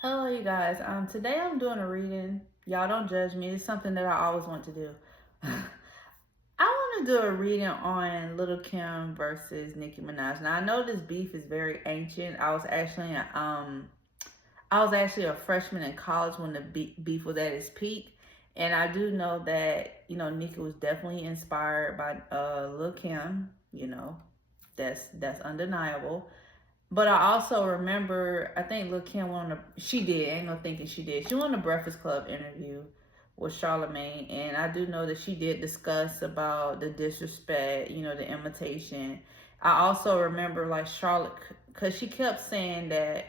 Hello, you guys. Today I'm doing a reading. Y'all don't judge me. It's something that I always want to do. I want to do a reading on Lil Kim versus Nicki Minaj. Now I know this beef is very ancient. I was actually a freshman in college when the beef was at its peak, and I do know that Nicki was definitely inspired by Lil Kim. That's undeniable. But I also remember, I think Lil Kim she did, ain't no thinking she did. She won a Breakfast Club interview with Charlemagne, and I do know that she did discuss about the disrespect, the imitation. I also remember like Charlotte, because she kept saying that,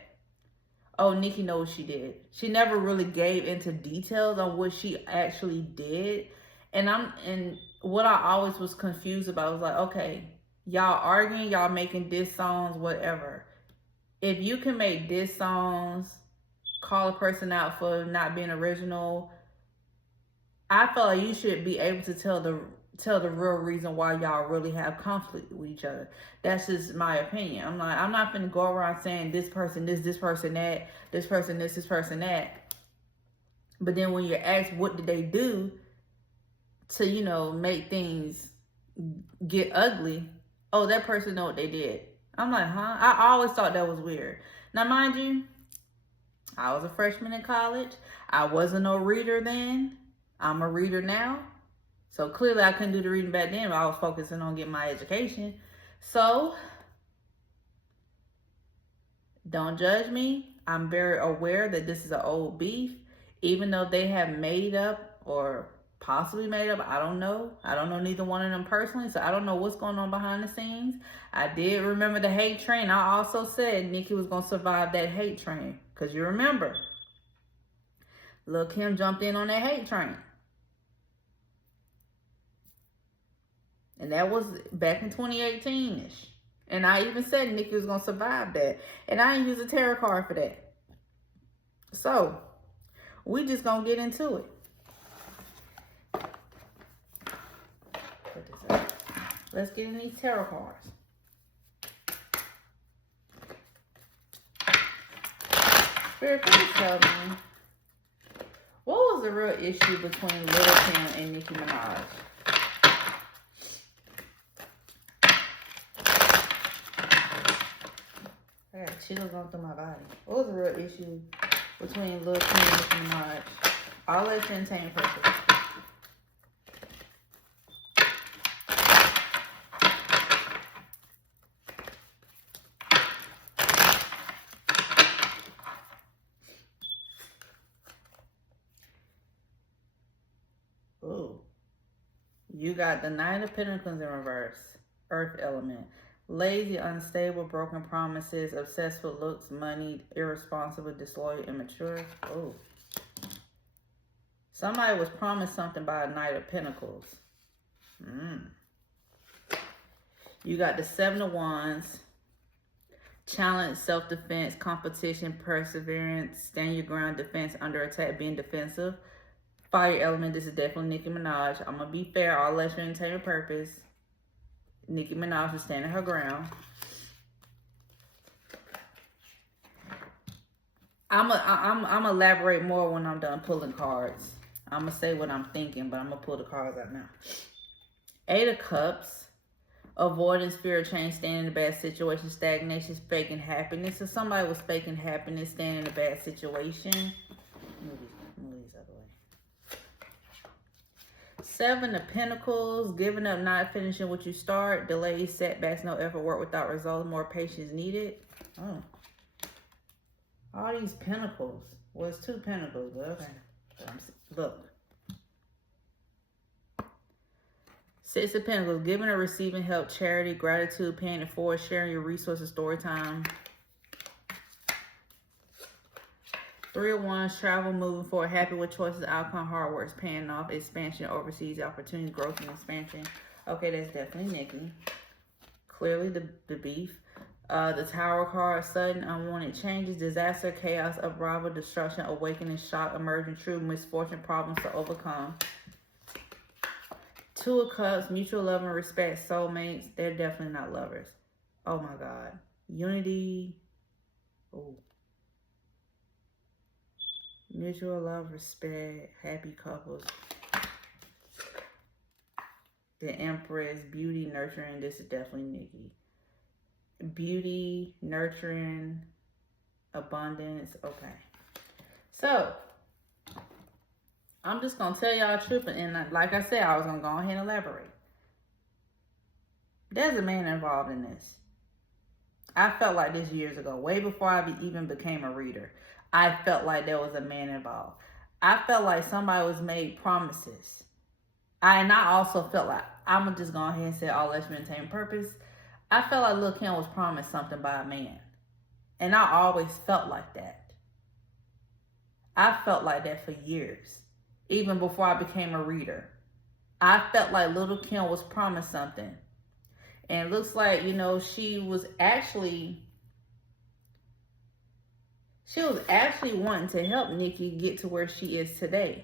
oh, Nicki knows what she did. She never really gave into details on what she actually did. And what I always was confused about was like, okay, y'all arguing, y'all making diss songs, whatever. If you can make diss songs, call a person out for not being original, I feel like you should be able to tell the real reason why y'all really have conflict with each other. That's just my opinion. I'm not gonna go around saying this person this person that, this person this person that. But then when you're asked what did they do to, make things get ugly, oh, that person know what they did. I'm like, huh? I always thought that was weird. Now, mind you, I was a freshman in college. I wasn't no reader then. I'm a reader now. So clearly I couldn't do the reading back then, but I was focusing on getting my education. So don't judge me. I'm very aware that this is an old beef. Even though they have made up or possibly made up, I don't know. I don't know neither one of them personally, so I don't know what's going on behind the scenes. I did remember the hate train. I also said Nicki was going to survive that hate train. Because you remember, Lil Kim jumped in on that hate train. And that was back in 2018-ish. And I even said Nicki was going to survive that. And I didn't use a tarot card for that. So, we just going to get into it. Put this up. Let's get in these tarot cards. Spirit, please tell me, what was the real issue between Lil Kim and Nicki Minaj? I got chills going through my body. What was the real issue between Lil Kim and Nicki Minaj? All that for entertainment purposes. Ooh. You got the Nine of Pentacles in reverse. Earth element. Lazy, unstable, broken promises, obsessed with looks, money, irresponsible, disloyal, immature. Oh. Somebody was promised something by a Knight of Pentacles. You got the Seven of Wands. Challenge, self-defense, competition, perseverance, stand your ground, defense, under attack, being defensive. Fire element, this is definitely Nicki Minaj. I'm going to be fair, all less for entertainment purpose. Nicki Minaj was standing her ground. I'm elaborate more when I'm done pulling cards. I'm going to say what I'm thinking, but I'm going to pull the cards out now. Eight of Cups. Avoidance, fear of change, staying in a bad situation, stagnation, faking happiness. So somebody was faking happiness, staying in a bad situation. Move these out of the way. Seven of Pentacles, giving up, not finishing what you start, delays, setbacks, no effort, work without results, more patience needed. Oh. All these pentacles. Well, it's two pentacles, but okay. Look. Six of Pentacles, giving or receiving help, charity, gratitude, paying it forward, sharing your resources, story time. Three of Wands, travel, moving forward, happy with choices, outcome, hard work, paying off, expansion, overseas opportunity, growth, and expansion. Okay, that's definitely Nicki. Clearly the beef. The Tower card, sudden, unwanted changes, disaster, chaos, upheaval, destruction, awakening, shock, emerging, true misfortune, problems to overcome. Two of Cups, mutual love and respect, soulmates. They're definitely not lovers. Oh my God. Unity. Oh. Mutual love, respect, happy couples. The Empress, beauty, nurturing. This is definitely Nicki. Beauty, nurturing, abundance. Okay. So, I'm just going to tell y'all the truth. And like I said, I was going to go ahead and elaborate. There's a man involved in this. I felt like this years ago, way before I even became a reader. I felt like there was a man involved. I felt like somebody was made promises. And I also felt like, I'm going to just go ahead and say all that's maintain purpose. I felt like Lil Kim was promised something by a man. And I always felt like that. I felt like that for years. Even before I became a reader. I felt like Lil Kim was promised something. And it looks like, you know, she was actually wanting to help Nicki get to where she is today.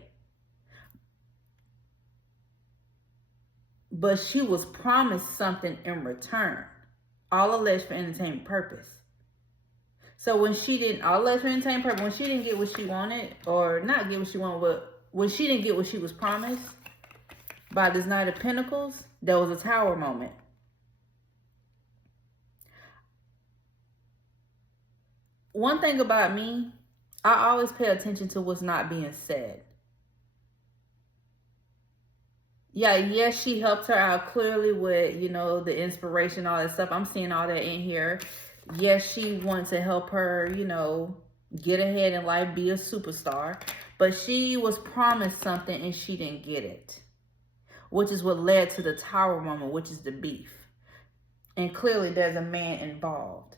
But she was promised something in return. All alleged for entertainment purpose. So when she didn't, all alleged for entertainment purpose, when she didn't get what she wanted, or not get what she wanted, but when she didn't get what she was promised by this Knight of Pentacles, there was a tower moment. One thing about me, I always pay attention to what's not being said. Yeah, yes, she helped her out clearly with, you know, the inspiration, all that stuff. I'm seeing all that in here. Yes, she wanted to help her, you know, get ahead in life, be a superstar. But she was promised something and she didn't get it. Which is what led to the tower moment, which is the beef. And clearly there's a man involved.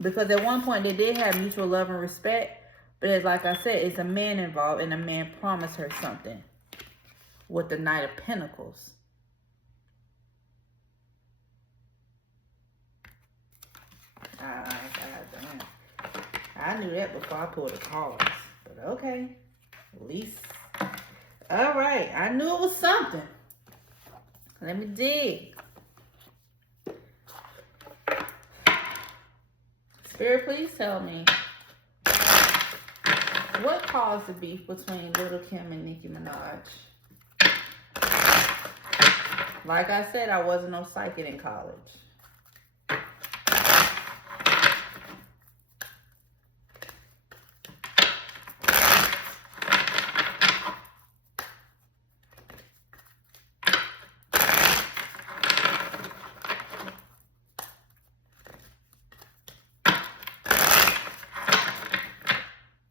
Because at one point they did have mutual love and respect. But it's like I said, it's a man involved and a man promised her something. With the Knight of Pentacles. I knew that before I pulled the cards. But okay. At least. Alright. I knew it was something. Let me dig. Spirit, please tell me. What caused the beef between Lil Kim and Nicki Minaj? Like I said, I wasn't no psychic in college.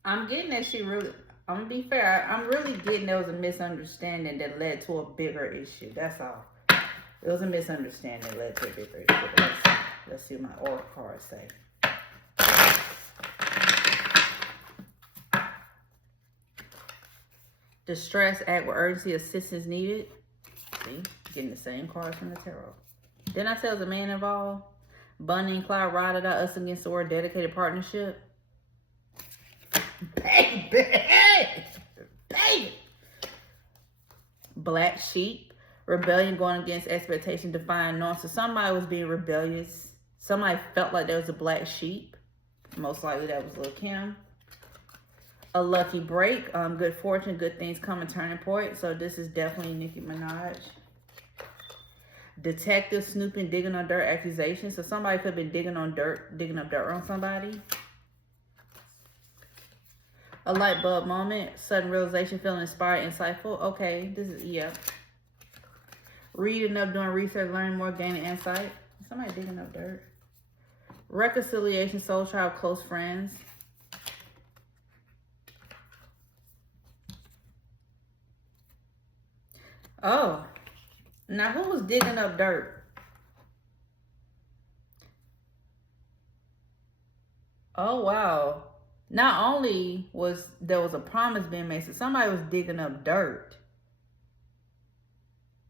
I'm getting that she really, I'm going to be fair, I'm really getting there was a misunderstanding that led to a bigger issue. That's all. It was a misunderstanding that led to a bigger issue. Let's see what my oracle cards say. Distress, act with urgency, assistance needed. See, getting the same cards from the tarot. Didn't I say there was a man involved? Bunny and Clyde rided out us against the word dedicated partnership. Baby! Baby! Black sheep. Rebellion going against expectation, defying norms. So somebody was being rebellious. Somebody felt like there was a black sheep. Most likely that was Lil Kim. A lucky break. Good fortune, good things come, a turning point. So this is definitely Nicki Minaj. Detective snooping, digging on dirt, accusations. So somebody could have been digging up dirt on somebody. A light bulb moment, sudden realization, feeling inspired, insightful. Okay, this is, yeah. Reading up, doing research, learning more, gaining insight. Somebody digging up dirt. Reconciliation, soul child, close friends. Oh, now who was digging up dirt? Oh, wow. Not only was there was a promise being made, so somebody was digging up dirt.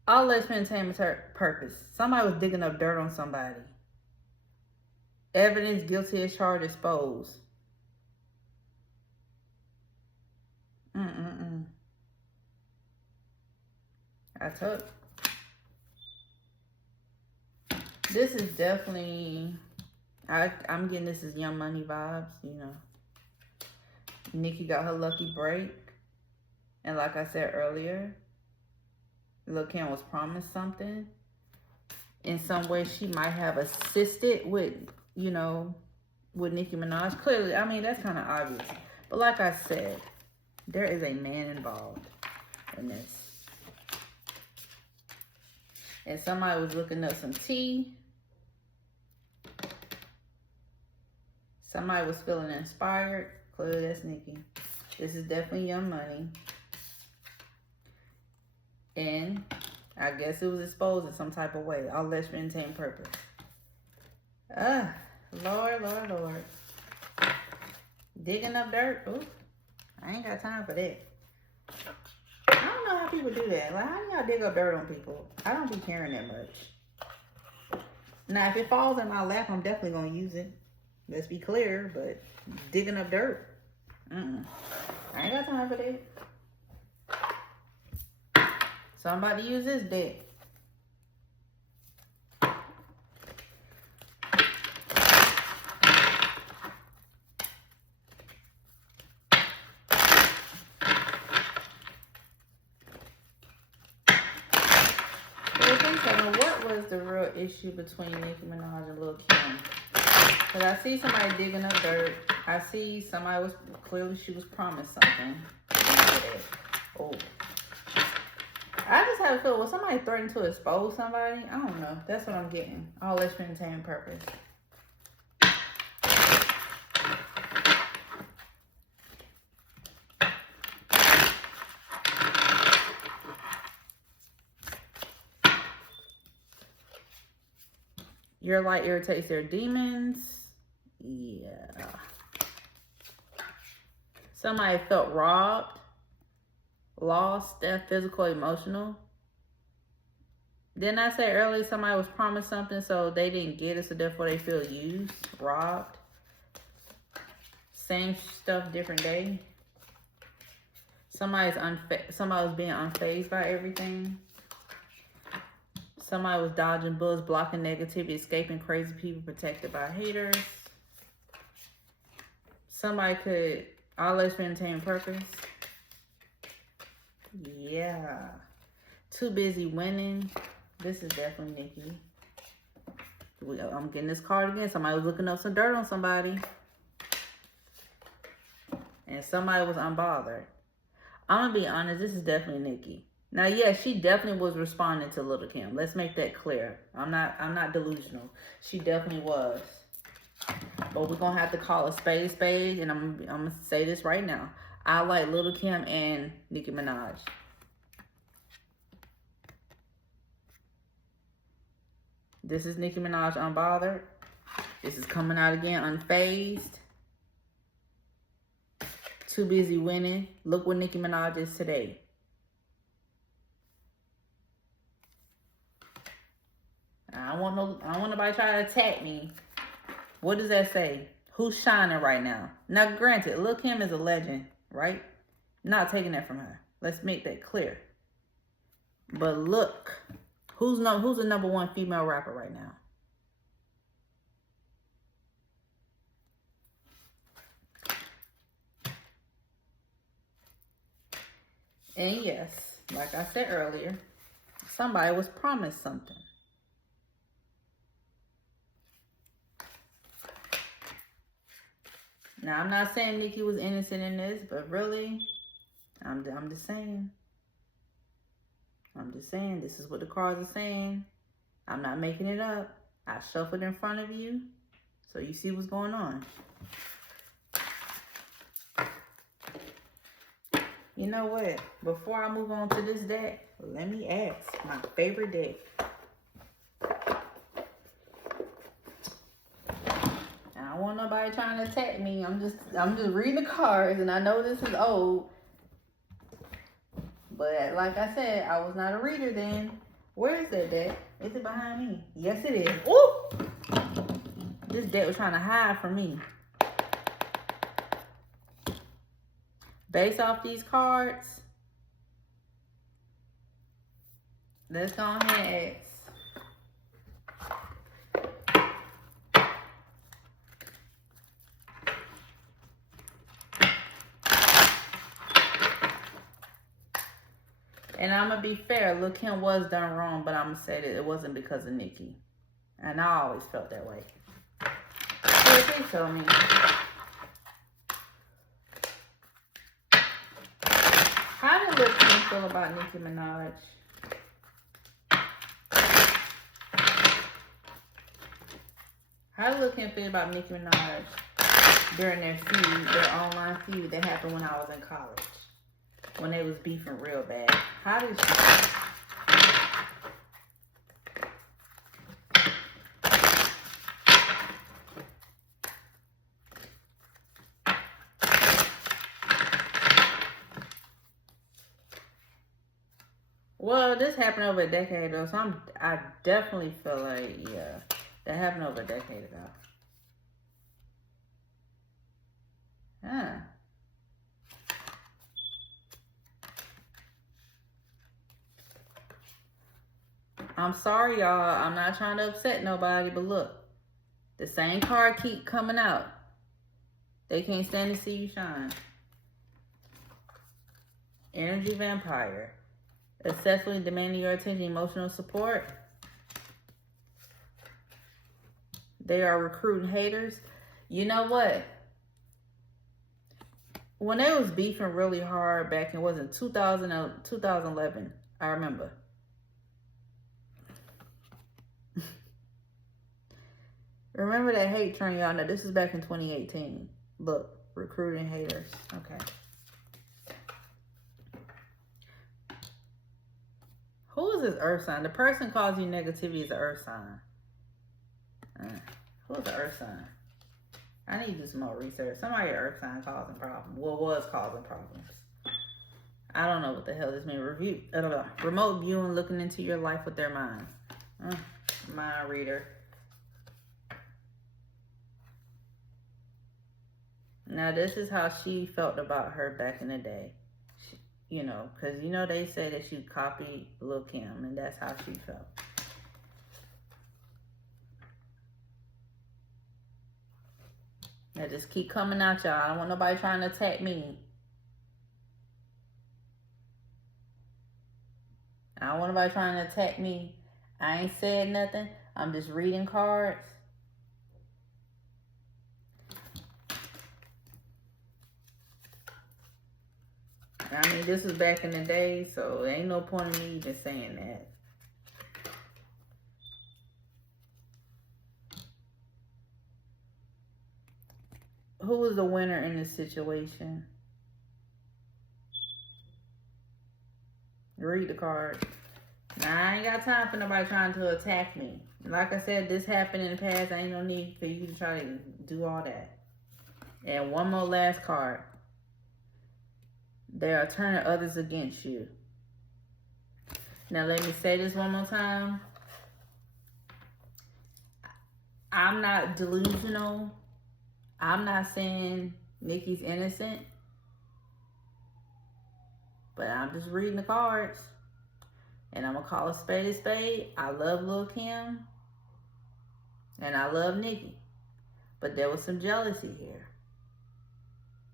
All let's entertainment purpose. Somebody was digging up dirt on somebody. Evidence, guilty as charged, exposed. I took. This is definitely, I'm getting this as Young Money vibes, you know. Nicki got her lucky break. And like I said earlier, Lil Kim was promised something. In some way, she might have assisted with, you know, with Nicki Minaj. Clearly, I mean, that's kind of obvious. But like I said, there is a man involved in this. And somebody was looking up some tea. Somebody was feeling inspired. Clearly, that's Nicki. This is definitely Young Money. And I guess it was exposed in some type of way. All less for entertainment purpose. Lord, Lord, Lord. Digging up dirt. Ooh, I ain't got time for that. I don't know how people do that. Like, how do y'all dig up dirt on people? I don't be caring that much. Now, if it falls in my lap, I'm definitely going to use it. Let's be clear, but digging up dirt. I ain't got time for that. So I'm about to use this deck. What was the real issue between Nicki Minaj and Lil Kim? Because I see somebody digging up dirt. I see somebody was, clearly she was promised something. Oh. I just have a feel, was somebody threatening to expose somebody? I don't know. That's what I'm getting. All this for entertainment purpose. Your light irritates their demons. Yeah. Somebody felt robbed, lost, theft, physical, emotional. Didn't I say earlier somebody was promised something so they didn't get it, so therefore they feel used, robbed? Same stuff, different day. Somebody was being unfazed by everything. Somebody was dodging bullets, blocking negativity, escaping crazy people, protected by haters. Somebody could, all this for entertainment purpose. Yeah. Too busy winning. This is definitely Nicki. I'm getting this card again. Somebody was looking up some dirt on somebody. And somebody was unbothered. I'm going to be honest, this is definitely Nicki. Now, yeah, she definitely was responding to Lil Kim. Let's make that clear. I'm not delusional. She definitely was. But we're going to have to call a spade, and I'm going to say this right now. I like Lil Kim and Nicki Minaj. This is Nicki Minaj unbothered. This is coming out again unfazed. Too busy winning. Look what Nicki Minaj is today. I don't want nobody trying to attack me. What does that say? Who's shining right now? Now, granted, Lil Kim is a legend, right? Not taking that from her. Let's make that clear. But look, who's the #1 female rapper right now? And yes, like I said earlier, somebody was promised something. Now, I'm not saying Nicki was innocent in this, but really, I'm just saying. I'm just saying, this is what the cards are saying. I'm not making it up. I shuffled in front of you, so you see what's going on. You know what? Before I move on to this deck, let me ask my favorite deck. I don't want nobody trying to attack me. I'm just reading the cards, and I know this is old. But like I said, I was not a reader then. Where is that deck? Is it behind me? Yes, it is. Ooh! This deck was trying to hide from me. Based off these cards, let's go ahead. And I'm gonna be fair, Lil Kim was done wrong, but I'm gonna say that it wasn't because of Nicki. And I always felt that way. So they told me. How did Lil Kim feel about Nicki Minaj? How did Lil Kim feel about Nicki Minaj during their feud, their online feud that happened when I was in college? When they was beefing real bad. How did she feel? Well, this happened over a decade ago, so I definitely feel like, yeah, that happened over a decade ago. Huh. I'm sorry, y'all. I'm not trying to upset nobody, but look, the same card keep coming out. They can't stand to see you shine. Energy vampire. Excessively demanding your attention, emotional support. They are recruiting haters. You know what? When they was beefing really hard back in, was it 2011? I remember. Remember that hate train, y'all know. This is back in 2018. Look, recruiting haters. Okay. Who is this earth sign? The person calls you negativity is an earth sign. Who is the earth sign? I need to do some more research. Somebody earth sign causing problems. Well, was causing problems. I don't know what the hell this means. Remote viewing, looking into your life with their mind. Mind reader. Now, this is how she felt about her back in the day. You know, because, you know, they say that she copied Lil Kim, and that's how she felt. Now, just keep coming out, y'all. I don't want nobody trying to attack me. I don't want nobody trying to attack me. I ain't said nothing. I'm just reading cards. I mean, this was back in the day, so there ain't no point in me even saying that. Who was the winner in this situation? Read the card. Now, I ain't got time for nobody trying to attack me. Like I said, this happened in the past. I ain't no need for you to try to do all that. And one more last card. They are turning others against you. Now, let me say this one more time. I'm not delusional. I'm not saying Nicki's innocent. But I'm just reading the cards. And I'm going to call a spade a spade. I love Lil Kim. And I love Nicki. But there was some jealousy here.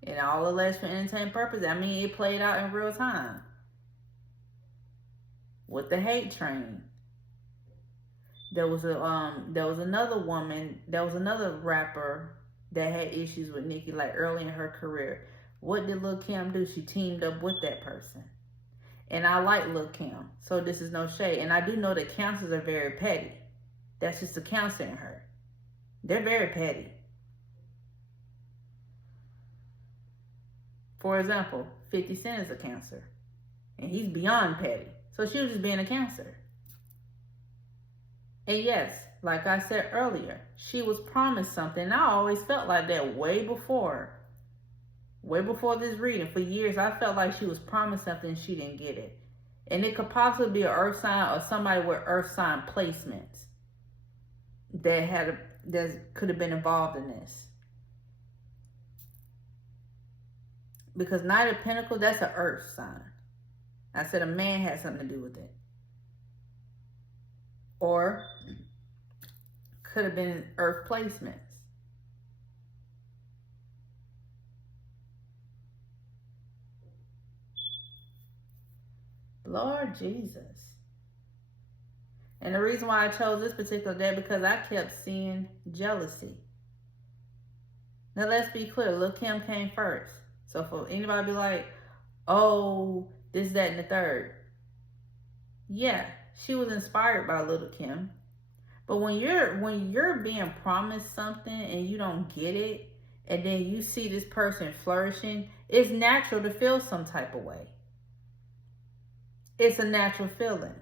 And all alleged for entertainment purposes. I mean, it played out in real time. With the hate train. There was another woman, there was another rapper that had issues with Nicki like early in her career. What did Lil Kim do? She teamed up with that person. And I like Lil Kim, so this is no shade. And I do know that cancers are very petty. That's just a cancer in her. They're very petty. For example, 50 Cent is a cancer. And he's beyond petty. So she was just being a cancer. And yes, like I said earlier, she was promised something. And I always felt like that way before this reading. For years, I felt like she was promised something and she didn't get it. And it could possibly be an earth sign or somebody with earth sign placements that could have been involved in this. Because Knight of Pentacles, that's an earth sign. I said a man had something to do with it. Or could have been earth placements. Lord Jesus. And the reason why I chose this particular day because I kept seeing jealousy. Now let's be clear, Lil Kim came first. So for anybody be like, oh, this, that, and the third. Yeah, she was inspired by Lil Kim. But when you're being promised something and you don't get it, and then you see this person flourishing, it's natural to feel some type of way. It's a natural feeling.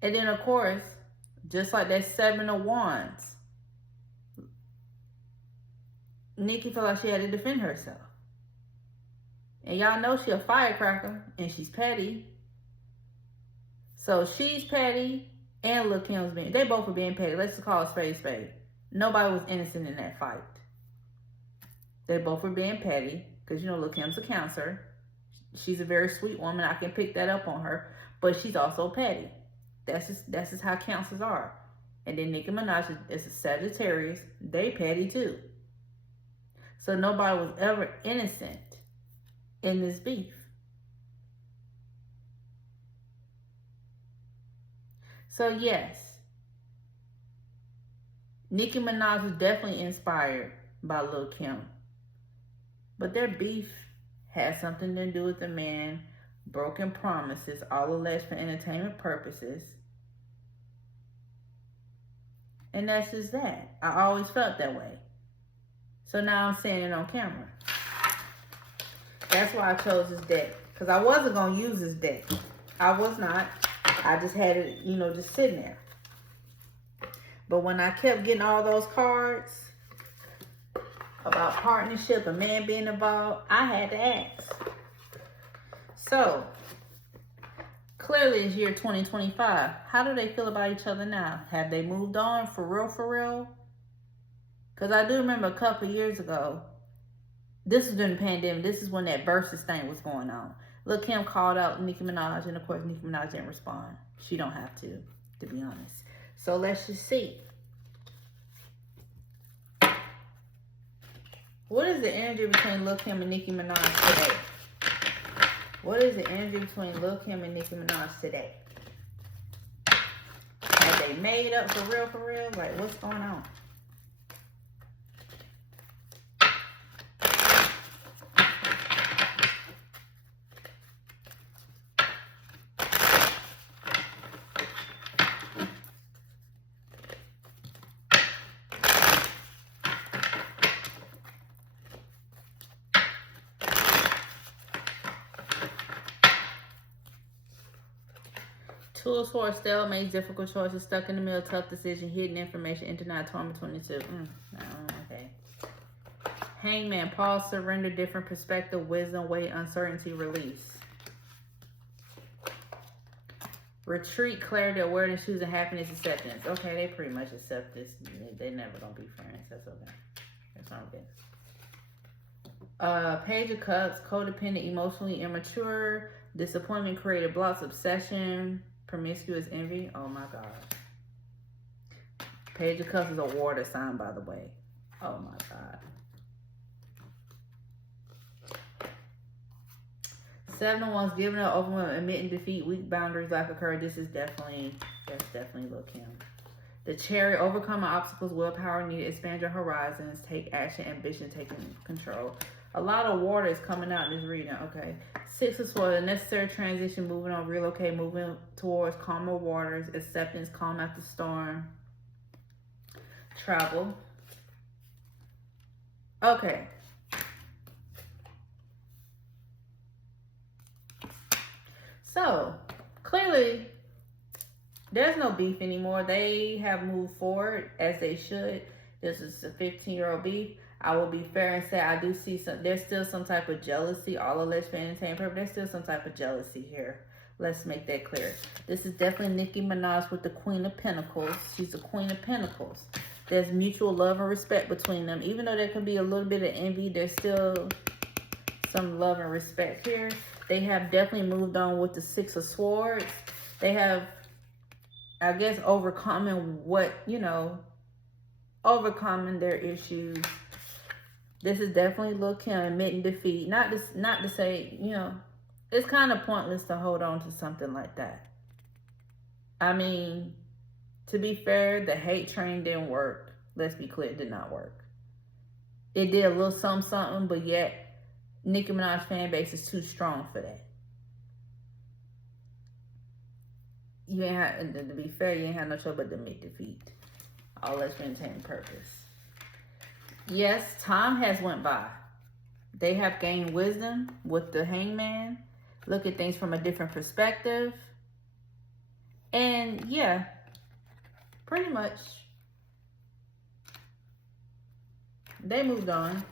And then, of course, just like that 7 of Wands, Nicki felt like she had to defend herself. And y'all know she a firecracker, and she's petty. So she's petty, and Lil Kim's being, they both were being petty. Let's just call it spade spade. Nobody was innocent in that fight. They both were being petty, because you know Lil Kim's a Cancer. She's a very sweet woman. I can pick that up on her, but she's also petty. That's just how Cancers are. And then Nicki Minaj is a Sagittarius. They petty too. So nobody was ever innocent in this beef. So yes, Nicki Minaj was definitely inspired by Lil Kim. But their beef had something to do with the man, broken promises, all alleged for entertainment purposes. And that's just that. I always felt that way. So now I'm saying it on camera. That's why I chose this deck. Because I wasn't going to use this deck. I was not. I just had it, just sitting there. But when I kept getting all those cards about partnership, a man being involved, I had to ask. So, clearly it's year 2025. How do they feel about each other now? Have they moved on for real, for real? Because I do remember a couple of years ago, this was during the pandemic, this is when that versus thing was going on. Lil Kim called out Nicki Minaj, and of course Nicki Minaj didn't respond. She don't have to be honest. So let's just see. What is the energy between Lil Kim and Nicki Minaj today? What is the energy between Lil Kim and Nicki Minaj today? Have they made up for real, for real? Like, what's going on? Tools for stalemates, difficult choices, stuck in the middle, tough decision, hidden information, internet, torment 22. Okay. Hangman, pause, surrender, different perspective, wisdom, weight, uncertainty, release. Retreat, clarity, awareness, choosing happiness, acceptance. Okay, they pretty much accept this. They're never gonna be friends. That's okay. That's not good. Page of Cups, codependent, emotionally immature, disappointment, creative blocks, obsession, promiscuous envy. Oh my God. Page of Cups is a water sign, by the way. Oh my God. 7 of Wands, giving up, overwhelming, admitting defeat, weak boundaries like occur. That's definitely Lil Kim. The Chariot, overcoming obstacles, willpower needed, expand your horizons, take action, ambition, taking control. A lot of water is coming out in this reading, okay. 6 of Swords, a necessary transition, moving on, relocate, moving towards calmer waters, acceptance, calm after storm, travel. Okay. So, clearly, there's no beef anymore. They have moved forward as they should. This is a 15-year-old beef. I will be fair and say I do see there's still some type of jealousy. All alleged for entertainment purpose. There's still some type of jealousy here. Let's make that clear. This is definitely Nicki Minaj with the Queen of Pentacles. She's the Queen of Pentacles. There's mutual love and respect between them. Even though there can be a little bit of envy, there's still some love and respect here. They have definitely moved on with the 6 of Swords. They have, I guess, overcoming overcoming their issues. This is definitely Lil Kim admitting defeat. Not to say, it's kind of pointless to hold on to something like that. I mean, to be fair, the hate train didn't work. Let's be clear, it did not work. It did a little something, but yet Nicki Minaj fan base is too strong for that. You ain't have, to be fair, you ain't have no choice but to admit defeat. All that's maintain purpose. Yes, time has went by. They have gained wisdom with the hangman. Look at things from a different perspective. And yeah, pretty much they moved on.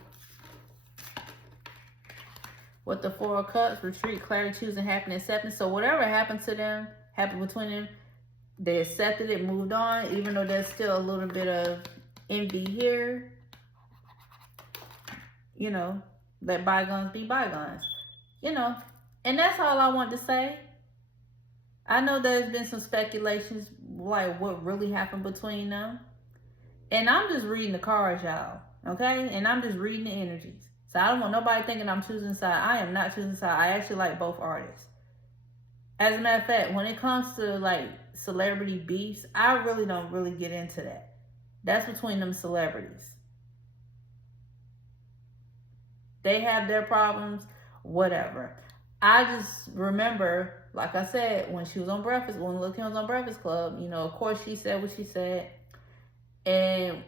With the Four of Cups, retreat, clarity, choosing, happiness, acceptance. So whatever happened to them, happened between them, they accepted it, moved on, even though there's still a little bit of envy here. You know, let bygones be bygones. You know, and that's all I want to say. I know there's been some speculations, like what really happened between them. And I'm just reading the cards, y'all. Okay? And I'm just reading the energies. So I don't want nobody thinking I'm choosing side. I am not choosing side. I actually like both artists. As a matter of fact, when it comes to like celebrity beefs, I really don't really get into that. That's between them celebrities. They have their problems, whatever. I just remember, like I said, when she was on Breakfast, when Lil Kim was on Breakfast Club, you know, of course she said what she said. And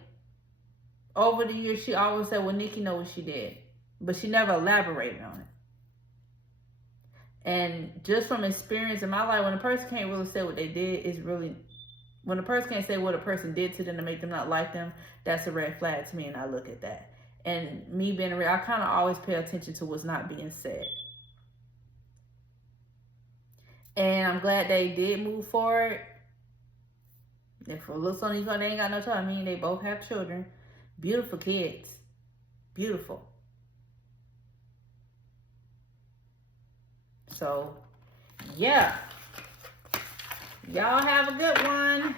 over the years, she always said, well, Nicki know what she did. But she never elaborated on it. And just from experience in my life, when a person can't really say what they did, is really, when a person can't say what a person did to them to make them not like them, that's a red flag to me, and I look at that. And me being real, I kind of always pay attention to what's not being said. And I'm glad they did move forward. If it looks on these, they ain't got no child. I mean, they both have children. Beautiful kids. Beautiful. So, yeah. Y'all have a good one.